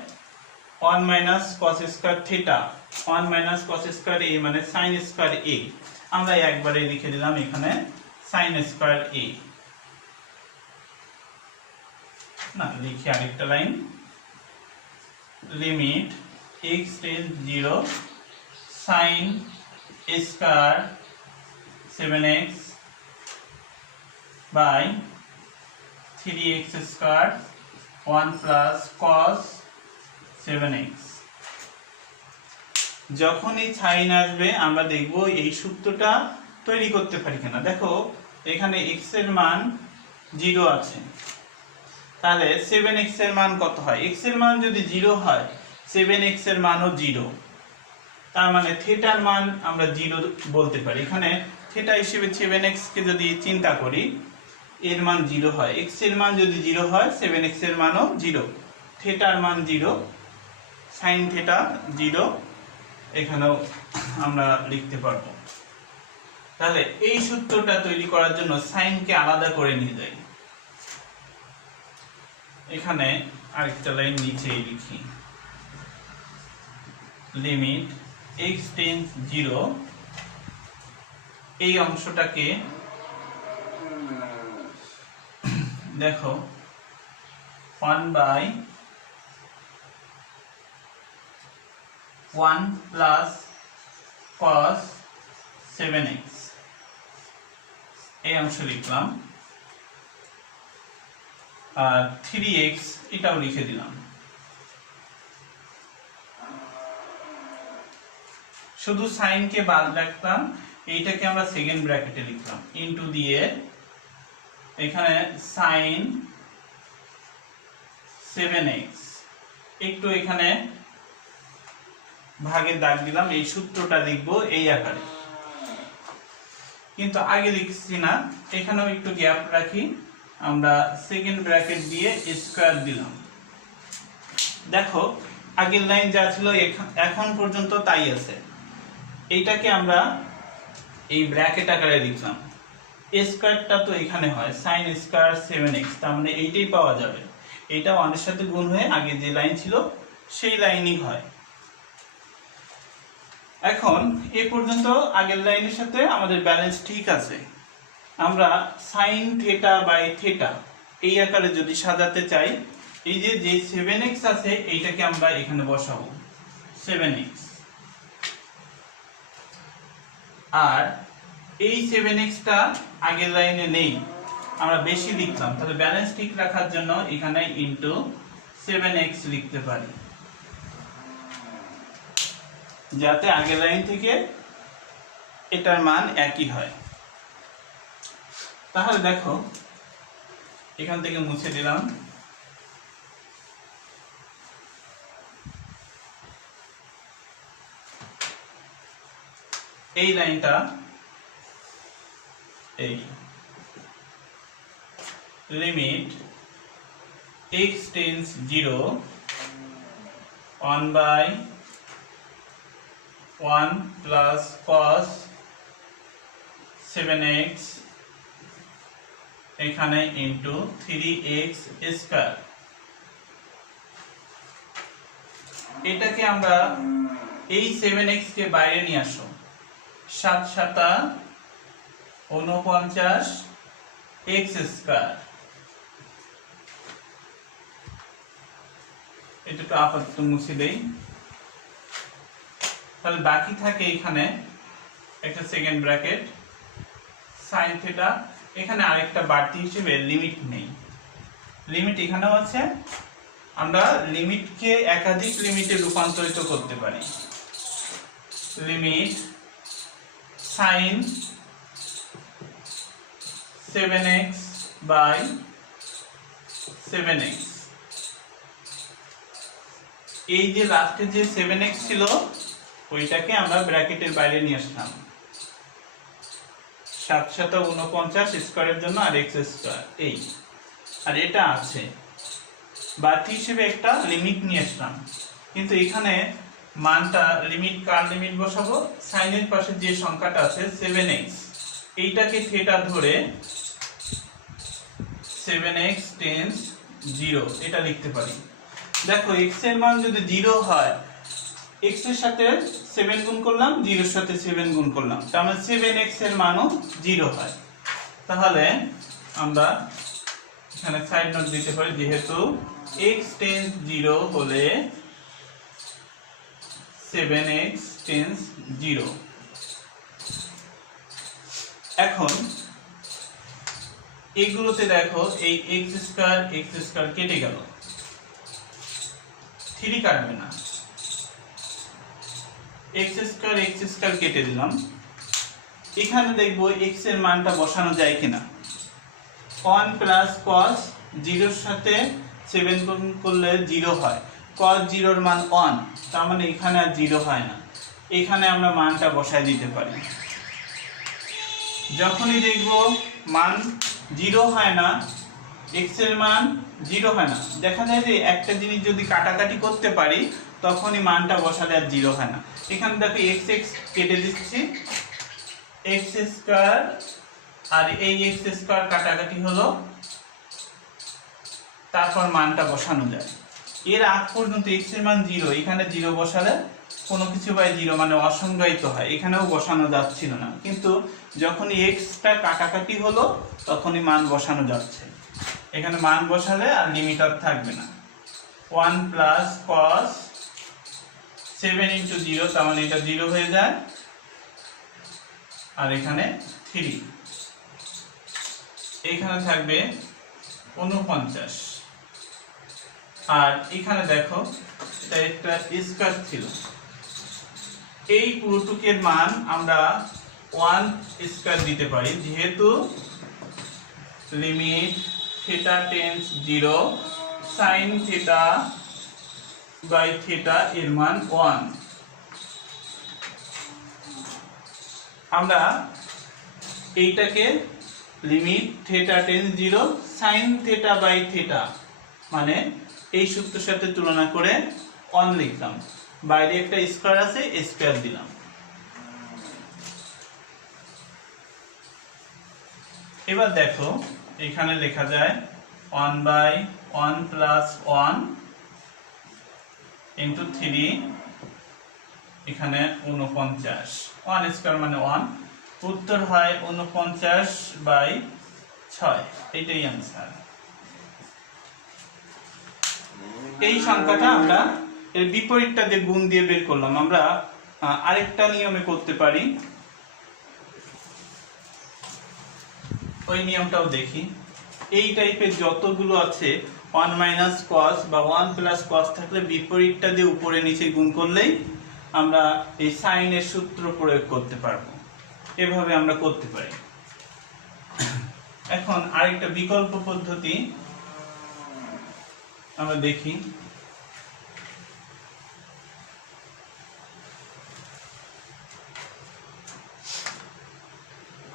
1 minus cos square theta, 1 minus cos square a মানে sin স্কয়ার a, আমরা একবারে লিখে দিলাম এখানে sin স্কয়ার a, না লিখি আরেকটা line, limit x tends 0 sin square 7x by 3x square 1 plus cos 7x। যখনই সাইন আসবে আমরা দেখব এই সূত্রটা তৈরি করতে পারি কিনা। দেখো এখানে x এর মান 0 আছে, তাহলে 7x এর মান কত হয়? x এর মান যদি 0 হয় 7x এর মানও 0, তার মানে থিটার মান আমরা 0 বলতে পারি। এখানে থিটা হিসেবে 7x কে যদি চিন্তা করি এর মান 0 হয়, x এর মান যদি 0 হয় 7x এর মানও 0, থিটার মান 0, sin থিটা 0 এখানেও আমরা লিখতে পারবো। তাহলে এই সূত্রটা তৈরি করার জন্য সাইনকে আলাদা করে নিয়ে যাই। এখানে আরেকটা লাইন নিচেই লিখি, লিমিট x টেন্স 0, এই অংশটাকে দেখো 1/1 প্লাস cos 7x, এই অংশ লিখলাম, আর 3x এটাও লিখে দিলাম। শুধু সাইনকে বাদ রাখলাম, এইটাকে আমরা সেকেন্ড ব্র্যাকেটে লিখলাম, ইনটু দিয়ে এখানে sin 7x, একটু এখানে ভাগের দাগ দিলাম, এই সূত্রটা লিখবো এই আকারে, কিন্তু আগে লিখছি না, এখানেও একটু গ্যাপ রাখি, আমরা সেকেন্ড ব্র্যাকেট দিয়ে স্কয়ার দিলাম। দেখো আগের লাইন যা ছিল এখন পর্যন্ত তাই আছে, এইটাকে আমরা এই ব্র্যাকেট আকারে লিখলাম, স্কয়ারটা তো এখানে হয় sin স্কয়ার 7x, তার মানে এইটাই পাওয়া যাবে, এটা 1 এর সাথে গুণ হয়ে আগে যে লাইন ছিল সেই লাইনই হয়। এখন এ পর্যন্ত আগের লাইনের সাথে আমাদের ব্যালেন্স ঠিক আছে। আমরা sin থিটা বাই থিটা এই আকারে যদি সাজাতে চাই, এই যে 7x আছে এইটাকে আমরা এখানে বসাবো 7x, আর এই 7x টা আগের লাইনে নেই, আমরা বেশি লিখলাম, তাহলে ব্যালেন্স ঠিক রাখার জন্য এখানে ইনটু 7x লিখতে পারি, যাতে আগের লাইন থেকে এটার মান একই হয়। তাহলে দেখো এখান থেকে মুছে দিলাম, এই লাইনটা এই limit x tends 0 1/1 plus cos 7x এখানে ইনটু 3x স্কয়ার, এটাকে আমরা এই 7x কে বাইরে নিয়ে আসো, 7 7 49 x স্কয়ার, এটাকে আপাতত মুছে দেই। তাহলে বাকি থাকে এখানে একটা সেকেন্ড ব্র্যাকেট sin থিটা, এখানে আরেকটা বাড়তি হিসেবে লিমিট নেই, লিমিট এখানেও আছে, আমরা লিমিটকে একাধিক লিমিটে রূপান্তরিত করতে পারি, limit sin 7x by 7x, এই যে লাস্টে যে 7x ছিল ওইটাকে আমরা ব্র্যাকেটের বাইরে নিয়ে আসলাম, 7 7 49 স্কয়ারের জন্য আর x স্কয়ার, এই আর এটা আছে, বাড়তি হিসেবে একটা লিমিট নিয়ে আসলাম, কিন্তু এখানে মানটা লিমিট কার লিমিট বসাবো, সাইনের পাশে যে সংখ্যাটা আছে 7x, এইটাকে থিটা ধরে 7x টেন্স 0 এটা লিখতে পারি। দেখো x এর মান যদি 0 হয় x এর সাথে 7 গুণ করলাম, 0 এর সাথে 7 গুণ করলাম, তার মানে 7x এর মানও 0 হয়। তাহলে আমরা এখানে সাইড নোট দিতে পারি, যেহেতু x টেন্স 0 হলে 7x টেন্স 0। এখন এগুলোতে দেখো এই x স্কয়ার কেটে গেল, 3 কাটবে না, x স্কয়ার কেটে দিলাম। এখানে দেখবো x এর মানটা বসানো যায় কিনা। 1 প্লাস cos 0 এর সাথে 7 গুণ করলে 0 হয়, cos 0 এর মান 1, তার মানে এখানে আর 0 হয় না। এখানে আমরা মানটা বসায় দিতে পারি। যখনই দেখবো মান 0 হয় না, x এর মান 0 হয় না, দেখা যায় যে একটা জিনিস যদি কাটাকাটি করতে পারি তখনই মানটা বসালে আর 0 হয় না। এখানে দেখো x কেটে দিচ্ছি, x স্কয়ার আর এই x স্কয়ার কাটাকাটি হলো, তারপর মানটা বসানো যায়। এর আগ পর্যন্ত x এর মান 0, এখানে 0 বসালে কোনো কিছু বাই 0 মানে অসংজ্ঞায়িত হয়, এখানেও বসানো যাচ্ছিল না। কিন্তু যখনই x টা কাটাকাটি হলো তখনই মান বসানো যাচ্ছে। এখানে মান বসালে আর লিমিট আর থাকবে না। 1 প্লাস cos 7 ইনটু 0, তার মানে এটা 0 হয়ে যায়, আর এখানে 3, এখানে থাকবে 49। আর এখানে দেখো এটা একটা স্কয়ার ছিল, এই পুরোটুকের মান আমরা 1 স্কয়ার দিতে পারি, যেহেতু limit theta tends 0 sin theta by theta এর মান 1। আমরা এইটাকে limit theta tends 0 sin theta by theta মানে এই সূত্রের সাথে তুলনা করে 1 লিখলাম, বাইরে একটা স্কয়ার আছে, স্কয়ার দিলাম। এবার দেখো এখানে লেখা যায় 1/1 প্লাস 1 ইনটু 3, এখানে 49, 1 স্কয়ার মানে 1, উত্তর হয় 49/6, এটাই आंसर। এই সংখ্যাটা আমরা এর বিপরীতটা দিয়ে গুণ দিয়ে বের করলাম। আমরা আরেকটা নিয়মে করতে পারি, ওই নিয়মটাও দেখি। এই টাইপের যতগুলো আছে 1 মাইনাস cos বা 1 প্লাস cos থাকলে বিপরীতটা দিয়ে উপরে নিচে গুণ করলেই আমরা এই সাইন এর সূত্র প্রয়োগ করতে পারবো। এভাবে আমরা করতে পারি। এখন আরেকটা বিকল্প পদ্ধতি আমরা দেখি।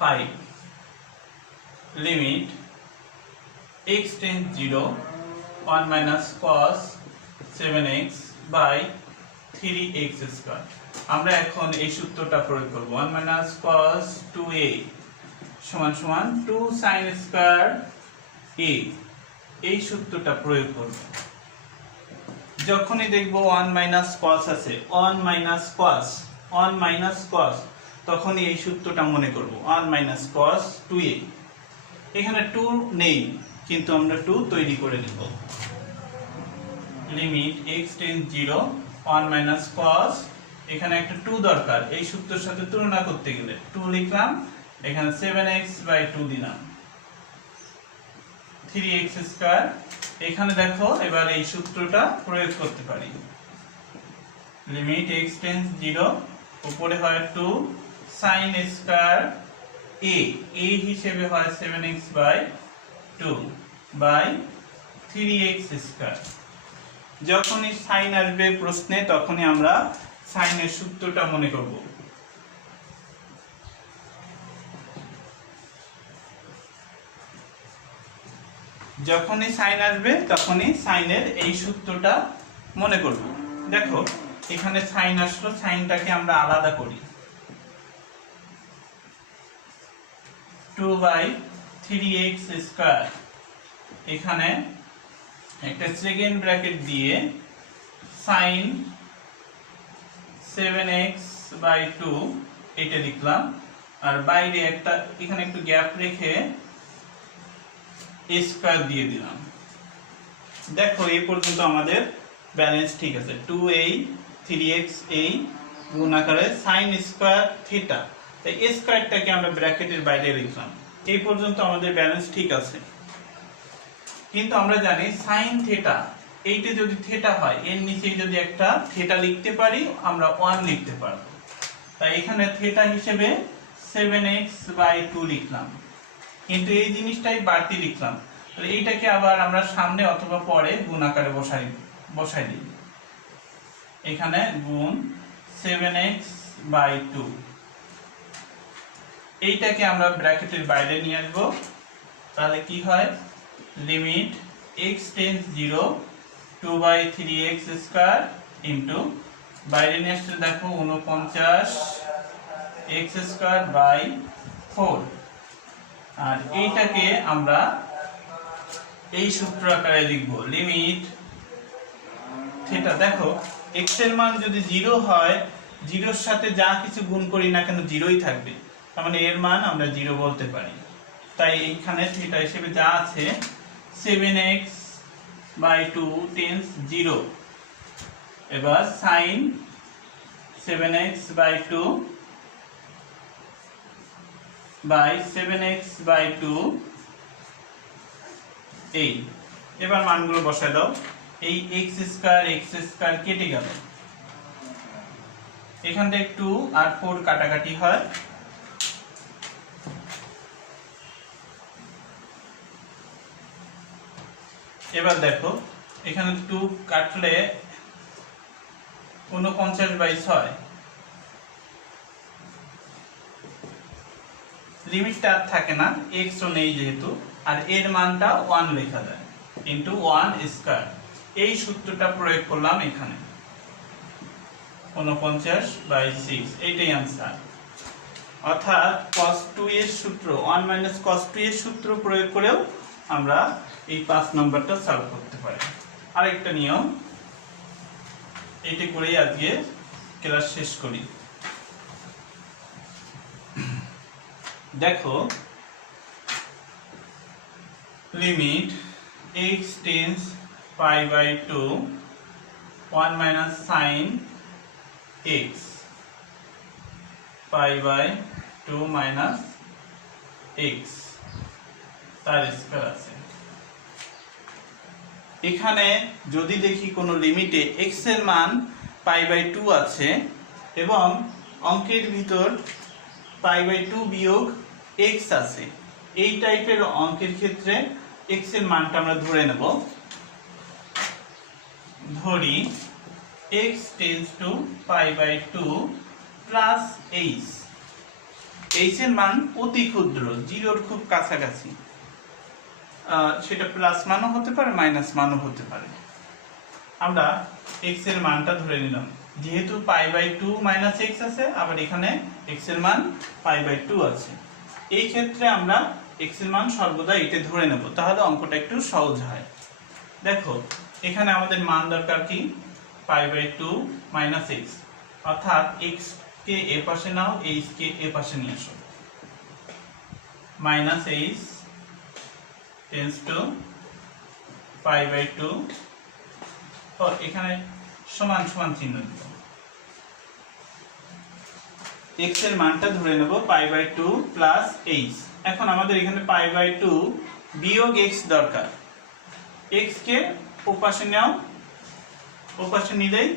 5 limit x tends 0 1 minus cos 7x by 3x square. আমরা এখন এই সূত্রটা প্রয়োগ করব। 1 মাইনাস cos 2a সমান সমান 2 sin স্কয়ার a, এই সূত্রটা প্রয়োগ করব। যখনই দেখব 1 মাইনাস cos আছে, 1 মাইনাস cos, তখনই এই সূত্রটা মনে করব, 1 মাইনাস cos 2a। এখানে 2 নেই, কিন্তু আমরা 2 তৈরি করে নিব। Limit x tends 0 1 minus cos, এখানে একটা 2 দরকার এই সূত্রের সাথে তুলনা করতে গেলে, 2 লিখলাম, এখানে 7x বাই 2 দিলাম, 3x স্কয়ার। এখানে দেখো এবার এই সূত্রটা প্রয়োগ করতে পারি। লিমিট x টেন্স 0 উপরে হয় 2 sin স্কয়ার a হিসেবে হয় 7x by 2 by 3x square. যখনই সাইন আসবে প্রশ্নে তখনই আমরা সাইনের সূত্রটা মনে করব। যখনই সাইন আসবে তখনই সাইনের এই সূত্রটা মনে করব। দেখো এখানে সাইন আসলো, সাইনটাকে আমরা আলাদা করি। 2/3x স্কয়ার, এখানে একটা সেকেন্ড ব্র্যাকেট দিয়ে sin 7x/2 এটা লিখলাম, আর বাইরে একটা এখানে একটু গ্যাপ রেখে a স্কয়ার দিয়ে দিলাম। দেখো এই পর্যন্ত আমাদের ব্যালেন্স ঠিক আছে। 2a 3x a গুণ আকারে sin স্কয়ার থিটা, তাই a স্কয়ারটাকে আমরা ব্র্যাকেটের বাইরে লিখলাম। এই পর্যন্ত আমাদের ব্যালেন্স ঠিক আছে। কিন্তু আমরা জানি sin থিটা, এইটা যদি থিটা হয় এর নিচে যদি একটা থিটা লিখতে পারি আমরা 1 লিখতে পারবো, তাই এখানে থিটা হিসেবে 7x/2 লিখলাম, কিন্তু এই জিনিসটাই বাড়তি লিখলাম। তাহলে এইটাকে আবার আমরা সামনে অথবা পরে গুণ আকারে বসাই দিই। এখানে গুণ 7x/2, এইটাকে আমরা ব্র্যাকেটের বাইরে নিয়ে আসব। তাহলে কি হয়, limit x tends 0 2/3x square into বাইরে নিয়ে আসলে দেখো 49x স্কয়ার বাই 4, আর এইটাকে আমরা এই সূত্র আকারে লিখব। লিমিট থিটা, দেখো x এর মান যদি 0 হয়, 0 এর সাথে যা কিছু গুণ করি না কেন 0ই থাকবে, তার মানে এর মান আমরা 0 বলতে পারি। তাই এইখানে থিটা হিসেবে যা আছে 7x/2 টেন্স 0। এবার sin 7x/2 বাই 7x/2 এই, এবার মানগুলো বসায় দাও। এই x স্কয়ার কেটে গেল, এখান থেকে 2 আর 4 কাটাকাটি হয়, এবার দেখো এখানে 2 কাটলে 49/6, লিমিটটা আর থাকে না, x ও নেই যেহেতু, আর এর মানটা 1 লেখা যায় ইনটু 1 স্কয়ার। এই সূত্রটা প্রয়োগ করলাম এখানে, 49/6, এইটাই आंसर। অর্থাৎ cos 2 এর সূত্র 1 - cos 2 এর সূত্র প্রয়োগ করেও আমরা এই 5 নম্বরটা সলভ করতে পারি। আরেকটা নিয়ম, এইটা করেই আজকে ক্লাস শেষ করি। দেখো limit x tends π/2 1 - sin x π/2 - x তার স্কয়ার আছে। এখানে যদি দেখি কোনো লিমিটে x এর মান π/2 আছে এবং অঙ্কের ভিতর π/2 বিয়োগ x আছে, এই টাইপের অঙ্কের ক্ষেত্রে x এর মানটা আমরা ধরে নেব। ধরি x tends to π/2 plus h, h এর মান অতি ক্ষুদ্র, 0 এর খুব কাছাকাছি, সেটা প্লাস মানও হতে পারে মাইনাস মানও হতে পারে। আমরা x এর মানটা ধরে নিলাম, যেহেতু π/2 - x আছে, আবার এখানে x এর মান π/2 আছে, এই ক্ষেত্রে আমরা x এর মান সর্বদা এটা ধরে নেব, তাহলে অঙ্কটা একটু সহজ হয়। দেখো এখানে আমাদের মান দরকার কি, π/2 - x, অর্থাৎ x কে এ পাশে নাও, h কে এ পাশে নিয়ে আসো, -h টেন্ডস টু π/2, তো এখানে সমান সমান চিহ্ন দিব, x এর মানটা ধরে নেব π/2 প্লাস h। এখন আমাদের এখানে π/2 বিয়োগ x দরকার, x কে ওপাশে নাও, ওপাশে নিলেই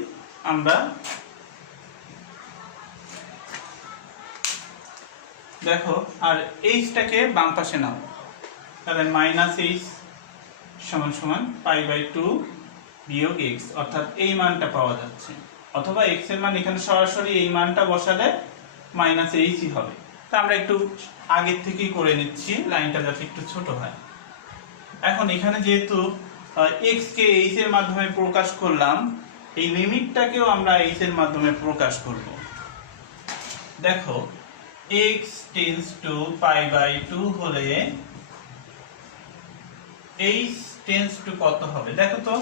আমরা দেখো, আর h টাকে বাম পাশে নাও, তাহলে -h সমান π/2 বিয়োগ x, অর্থাৎ এই মানটা পাওয়া যাচ্ছে। অথবা x এর মান এখানে সরাসরি এই মানটা বসালে -h হবে, তা আমরা একটু আগের থেকেই করে নিচ্ছি, লাইনটা যাতে একটু ছোট হয়। এখন এখানে যেহেতু x কে h এর মাধ্যমে প্রকাশ করলাম, এই লিমিটটাকেও আমরা h এর মাধ্যমে প্রকাশ করব। দেখো x টেন্ডস টু π/2 হলে h টেন্ডস টু কত হবে, দেখো তো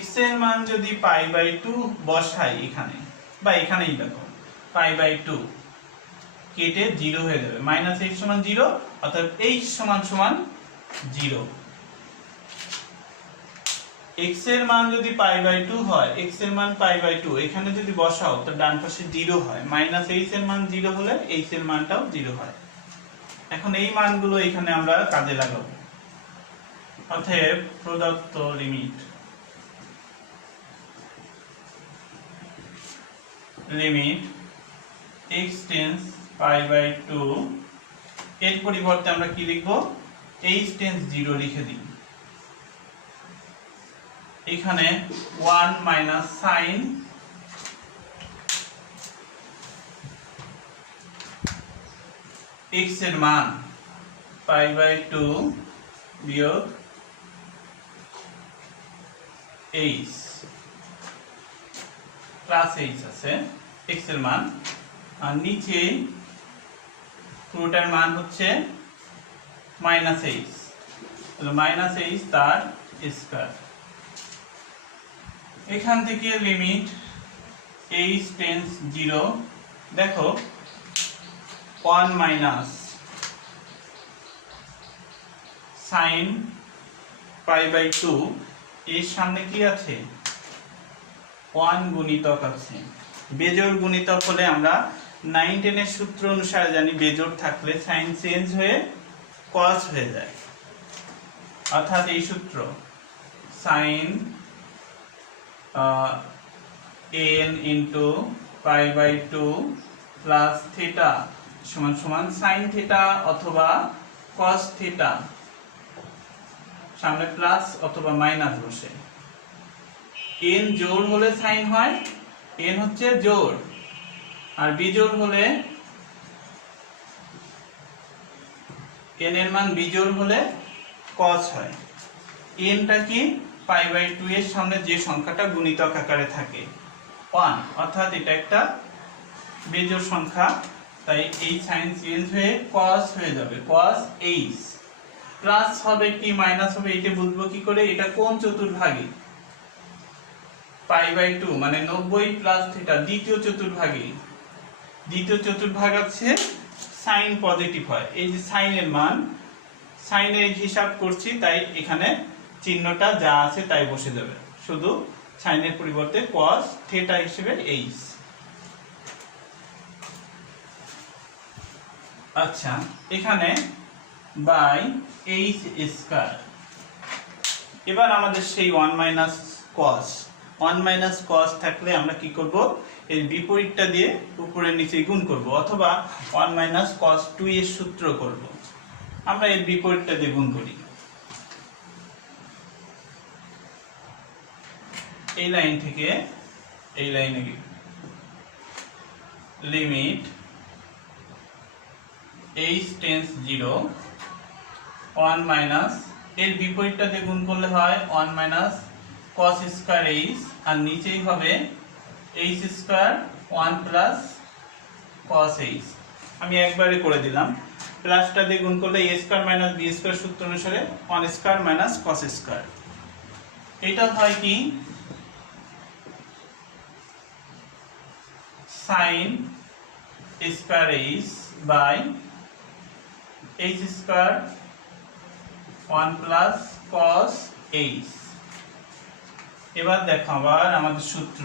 x এর মান যদি π/2 বসাই এখানে, বা এখানেই দেখো π/2 কেটে 0 হয়ে যাবে, -h সমান 0, অর্থাৎ h সমান 0। x এর মান যদি π/2 হয়, x এর মান π/2 এখানে যদি বসাও তো ডান পাশে 0 হয়, -h এর মান 0 হলে h এর মানটাও 0 হয়। এখন এই মানগুলো এখানে আমরা কাজে লাগাবো। অতএব প্রদত্ত লিমিট x টেন্স π/2 এর পরিবর্তে আমরা কি লিখব, h টেন্স 0 লিখে দিই। এখানে 1 মাইনাস সাইন x এর মান π/2 বিয়োগ h প্লাস h আছে x এর মান, আর নিচে পুরোটার মান হচ্ছে -h, তাহলে -h তার স্কয়ার। এখান থেকে লিমিট h টেন্স 0, দেখো 1 মাইনাস সাইন π/2 এর সামনে কি আছে, 1 গুণিতক আছে। বেজোড় গুণিতক হলে আমরা 9 10 এর সূত্র অনুসারে জানি বেজোড় থাকলে সাইন চেঞ্জ হয়ে cos হয়ে যায়, অর্থাৎ এই সূত্র sine n into π/2 plus theta সমান সমান সাইন থিটা অথবা cos থিটা, সামনে প্লাস অথবা মাইনাস বসে। n জোড় হলে সাইন হয়, n হচ্ছে জোড়, আর বিজোড় হলে n এর মান বিজোড় হলে cos হয়। n টা কি π/2 এর সামনে যে সংখ্যাটা গুণিতক আকারে থাকে 1, অর্থাৎ এটা একটা বেজোড় সংখ্যা, তাই এই সাইন চেঞ্জ হয়ে cos হয়ে যাবে, cos h। প্লাস হবে কি মাইনাস হবে এটা বুঝবো কি করে, এটা কোন চতুর্ভাগে, π/2 মানে 90 প্লাস থিটা দ্বিতীয় চতুর্ভাগে, দ্বিতীয় চতুর্ভাগ আছে সাইন পজিটিভ হয়। এই যে সাইনের মান, সাইনের হিসাব করছি তাই এখানে চিহ্নটা যা আছে তাই বসে যাবে, শুধু সাইনের পরিবর্তে cos থিটা হিসেবে h। আচ্ছা, এখানে বাই h স্কয়ার। এবার আমাদের সেই 1 মাইনাস cos থাকলে আমরা কি করব, এর বিপরীতটা দিয়ে উপরে নিচে গুণ করব, অথবা 1 মাইনাস cos 2 এর সূত্র করব। আমরা এর বিপরীতটা দিয়ে গুণ করি। এই লাইন থেকে এই লাইনে লিমিট h টেন্স 0, 1 মাইনাস এর বিপরীতটা দিয়ে গুণ করলে হয় 1 মাইনাস cos স্কয়ার h, আর নিচেই হবে h square 1 plus cos h। আমি একবারে করে দিলাম, প্লাসটা দিয়ে গুণ করলে a square minus b square সূত্র অনুসারে 1 স্কয়ার মাইনাস cos স্কয়ার। এটা হয় কি sin square h by h square 1 plus cos h। এবার দেখো আবার আমাদের সূত্র,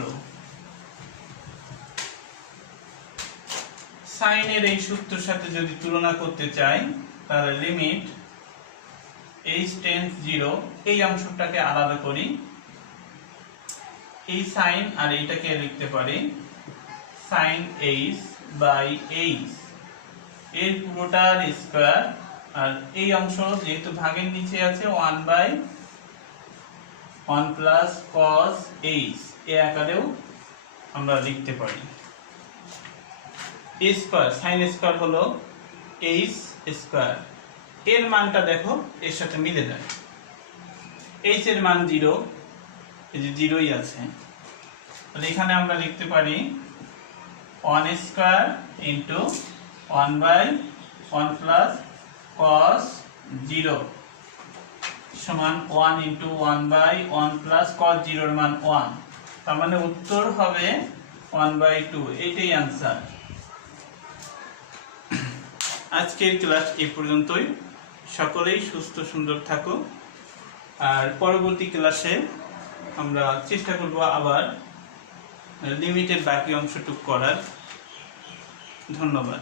সাইনের এই সূত্রের সাথে যদি তুলনা করতে চাই তাহলে লিমিট h টেন্স 0, এই অংশটাকে আলাদা করি, এই সাইন আর এইটাকে লিখতে পারি sin h বাই h, এর পুরোটার স্কয়ার, আর এই অংশ যেহেতু ভাগের নিচে আছে 1 বাই 1 প্লাস cos h, এই আকারেও আমরা লিখতে পারি। স্কয়ার সাইন স্কয়ার হলো h স্কয়ার, এর মানটা দেখো এর সাথে মিলে যায়, h এর মান 0, এই যে 0ই আছে, তাহলে এখানে আমরা লিখতে পারি 1 square into 1 by 1 plus cos 0 সমান 1 ইনটু 1 বাই 1 প্লাস cos 0 এর মান 1। তার মানে উত্তর হবে 1/2, এটাই आंसर। আজকের ক্লাস এই পর্যন্তই। সকলেই সুস্থ সুন্দর থাকো, আর পরবর্তী ক্লাসে আমরা চেষ্টা করব আবার লিমিটের বাকি অংশটুকু করার। ধন্যবাদ।